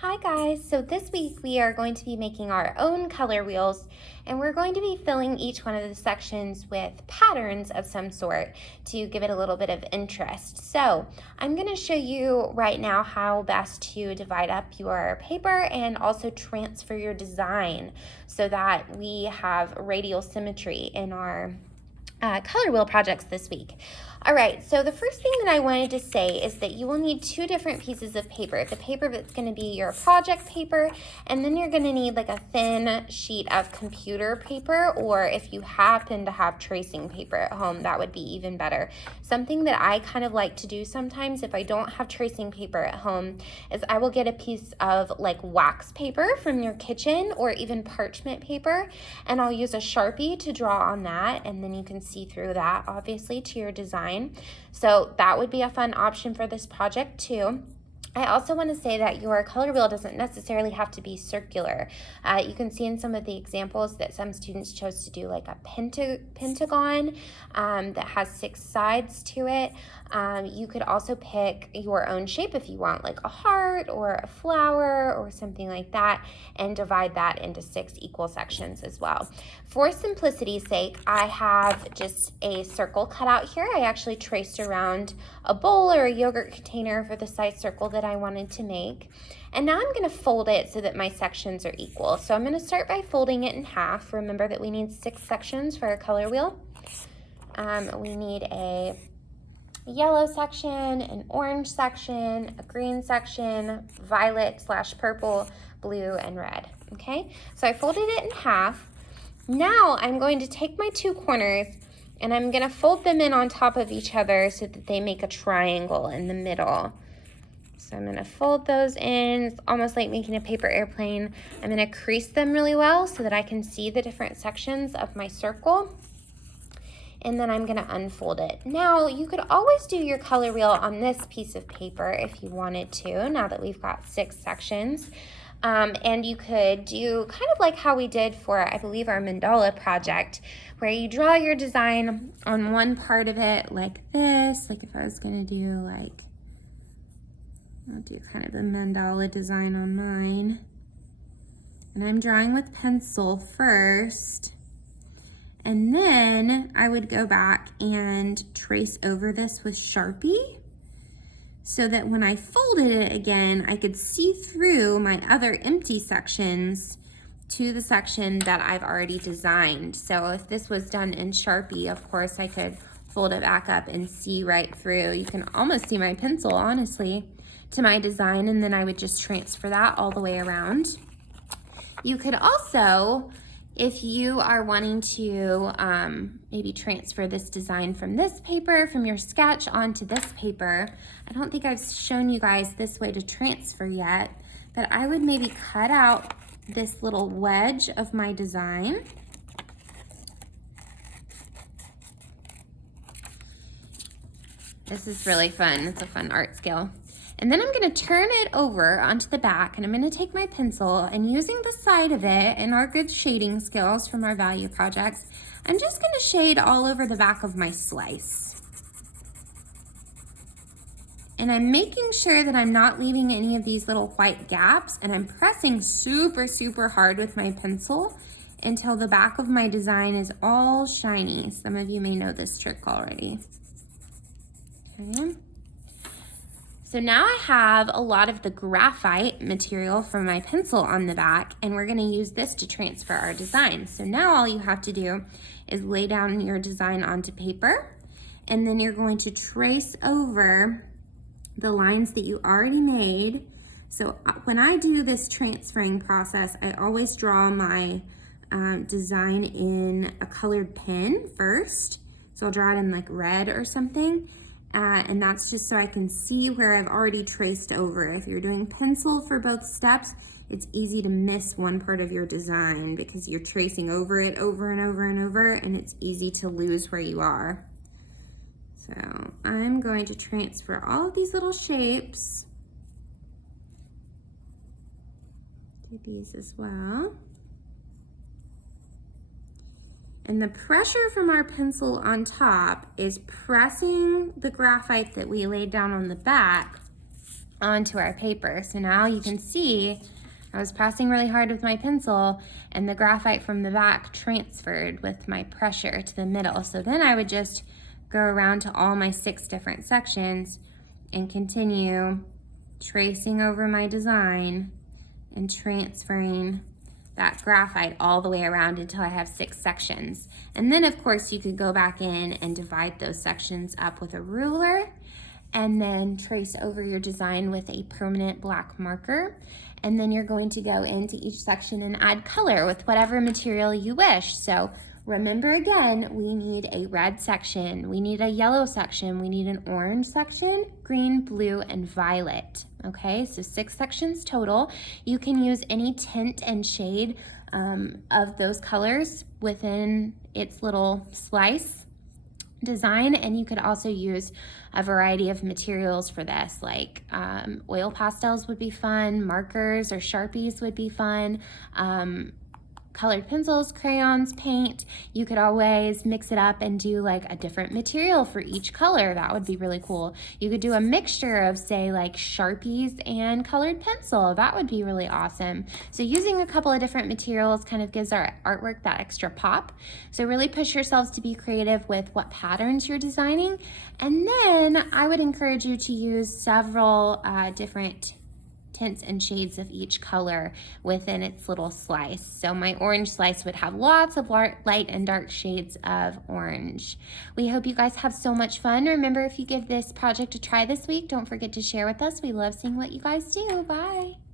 Hi guys, so this week we are going to be making our own color wheels and we're going to be filling each one of the sections with patterns of some sort to give it a little bit of interest. So I'm going to show you right now how best to divide up your paper and also transfer your design so that we have radial symmetry in our color wheel projects this week. All right, so the first thing that I wanted to say is that you will need two different pieces of paper. The paper that's going to be your project paper, and then you're going to need like a thin sheet of computer paper, or if you happen to have tracing paper at home, that would be even better. Something that I kind of like to do sometimes if I don't have tracing paper at home is I will get a piece of like wax paper from your kitchen or even parchment paper, and I'll use a Sharpie to draw on that, and then you can see through that obviously to your design. So that would be a fun option for this project too. I also want to say that your color wheel doesn't necessarily have to be circular. You can see in some of the examples that some students chose to do like a pentagon that has 6 sides to it. You could also pick your own shape if you want, like a heart or a flower or something like that, and divide that into 6 equal sections as well. For simplicity's sake, I have just a circle cut out here. I actually traced around a bowl or a yogurt container for the size circle that I wanted to make. And now I'm going to fold it so that my sections are equal. So I'm going to start by folding it in half. Remember that we need 6 sections for a color wheel. We need a yellow section, an orange section, a green section, violet/purple, blue, and red. Okay, so I folded it in half. Now I'm going to take my 2 corners and I'm going to fold them in on top of each other so that they make a triangle in the middle. So I'm going to fold those in. It's almost like making a paper airplane. I'm going to crease them really well so that I can see the different sections of my circle. And then I'm going to unfold it. Now, you could always do your color wheel on this piece of paper if you wanted to, now that we've got 6 sections. And you could do kind of like how we did for, I believe, our mandala project, where you draw your design on one part of it like this. Like if I was going to do like, I'll do kind of the mandala design on mine. And I'm drawing with pencil first. And then I would go back and trace over this with Sharpie so that when I folded it again, I could see through my other empty sections to the section that I've already designed. So if this was done in Sharpie, of course, I could fold it back up and see right through. You can almost see my pencil, honestly, to my design, and then I would just transfer that all the way around. You could also, if you are wanting to maybe transfer this design from this paper, from your sketch onto this paper, I don't think I've shown you guys this way to transfer yet, but I would maybe cut out this little wedge of my design. This is really fun. It's a fun art skill. And then I'm going to turn it over onto the back, and I'm going to take my pencil, and using the side of it and our good shading skills from our value projects, I'm just going to shade all over the back of my slice. And I'm making sure that I'm not leaving any of these little white gaps, and I'm pressing super, super hard with my pencil until the back of my design is all shiny. Some of you may know this trick already. Okay. So now I have a lot of the graphite material from my pencil on the back, and we're going to use this to transfer our design. So now all you have to do is lay down your design onto paper, and then you're going to trace over the lines that you already made. So when I do this transferring process, I always draw my design in a colored pen first. So I'll draw it in like red or something. And that's just so I can see where I've already traced over. If you're doing pencil for both steps, it's easy to miss one part of your design because you're tracing over it over and over and over, and it's easy to lose where you are. So I'm going to transfer all of these little shapes. Do these as well. And the pressure from our pencil on top is pressing the graphite that we laid down on the back onto our paper. So now you can see I was pressing really hard with my pencil and the graphite from the back transferred with my pressure to the middle. So then I would just go around to all my 6 different sections and continue tracing over my design and transferring that graphite all the way around until I have 6 sections. And then of course you could go back in and divide those sections up with a ruler and then trace over your design with a permanent black marker. And then you're going to go into each section and add color with whatever material you wish. So remember again, we need a red section, we need a yellow section, we need an orange section, green, blue, and violet. Okay, so 6 sections total. You can use any tint and shade of those colors within its little slice design, and you could also use a variety of materials for this, like oil pastels would be fun, markers or Sharpies would be fun, colored pencils, crayons, paint. You could always mix it up and do like a different material for each color. That would be really cool. You could do a mixture of, say, like Sharpies and colored pencil. That would be really awesome. So using a couple of different materials kind of gives our artwork that extra pop. So really push yourselves to be creative with what patterns you're designing. And then I would encourage you to use several different tints and shades of each color within its little slice. So my orange slice would have lots of light and dark shades of orange. We hope you guys have so much fun. Remember, if you give this project a try this week, don't forget to share with us. We love seeing what you guys do. Bye.